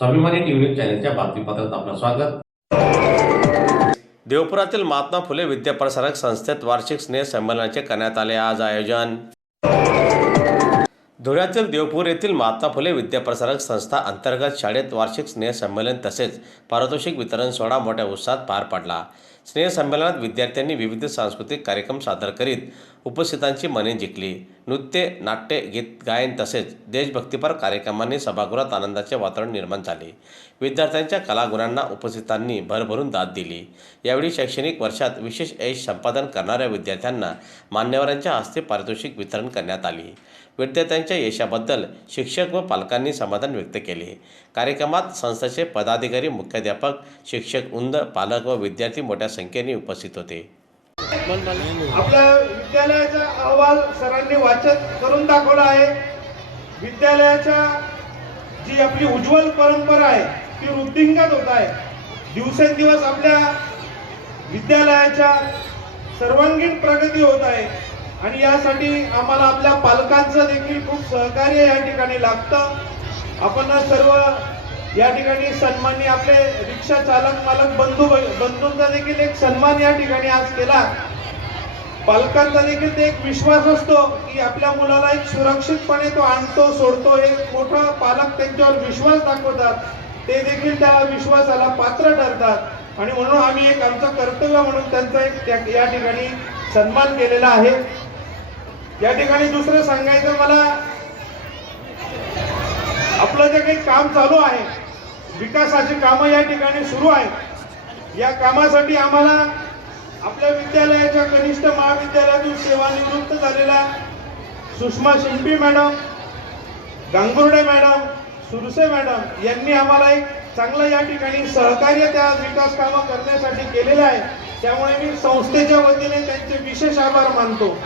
स्वाभिमानी टीव्ही चॅनलच्या बातमीपत्रात आपलं स्वागत। देवपुरातील महात्मा फुले विद्याप्रसारक संस्थेत वार्षिक स्नेह संमेलनाचे करण्यात आले। आज आयोजन धुळ्यातील देवपूर येथील महात्मा फुले विद्याप्रसारक संस्था अंतर्गत शाळेत वार्षिक स्नेह संमेलन तसेच पारितोषिक वितरण सोहळा मोठ्या उत्साहात पार पडला। स्नेह संमेलनात विद्यार्थ्यांनी विविध सांस्कृतिक कार्यक्रम सादर करीत उपस्थितांची मने जिंकली। नृत्य, नाट्य, गीत गायन तसेच देशभक्तीपर कार्यक्रमांनी सभागृहात आनंदाचे वातावरण निर्माण झाले। विद्यार्थ्यांच्या कलागुणांना उपस्थितांनी भरभरून दाद दिली। यावेळी शैक्षणिक वर्षात विशेष यश संपादन करणाऱ्या विद्यार्थ्यांना मान्यवरांच्या हस्ते पारितोषिक वितरण करण्यात आले। विद्यार्थ्यांच्या यशाबद्दल शिक्षक व पालकांनी समाधान व्यक्त केले। कार्यक्रमात संस्थेचे पदाधिकारी, मुख्याध्यापक, शिक्षक वृंद, पालक व विद्यार्थी मोठ्या संख्येने उपस्थित होते। आपल्या विद्यालयाचा अहवाल सरांनी वाचन करून दाखवला आहे। विद्यालयाच्या जी आपली उज्ज्वल परंपरा आहे ती वृद्धिंगत होत आहे। दिवसेंदिवस आपल्या विद्यालयाच्या सर्वांगीण प्रगती होत आहे आणि यासाठी आम्हाला आपल्या पालकांचं देखील खूप सहकार्य या ठिकाणी लागतं। आपण सर्व या ठिकाणी सन्माननीय आपले रिक्षा चालक मालक बंधूंचा देखील एक सन्मान या ठिकाणी आज केला। पालकांचा देखील ते एक विश्वास असतो की आपल्या मुलाला एक सुरक्षितपणे तो आणतो सोडतो, एक मोठा पालक त्यांच्यावर विश्वास दाखवतात, ते देखील त्या विश्वासाला पात्र ठरतात आणि म्हणून आम्ही एक आमचं कर्तव्य म्हणून त्यांचा एक या ठिकाणी सन्मान केलेला आहे। या ठिकाणी दुसरं सांगायचं मला, आपलं जे काही काम चालू आहे, विकासाची कामं या ठिकाणी सुरू आहेत। या कामासाठी आम्हाला आपल्या विद्यालयाच्या कनिष्ठ महाविद्यालयातून सेवानिवृत्त झालेल्या सुषमा शिंपी madam, Gangurde madam, Surse madam यांनी आम्हाला एक चांगलं या ठिकाणी सहकार्य त्या विकास कामं करण्यासाठी केलेलं आहे। त्यामुळे मी संस्थेच्या वतीने त्यांचे विशेष आभार मानतो।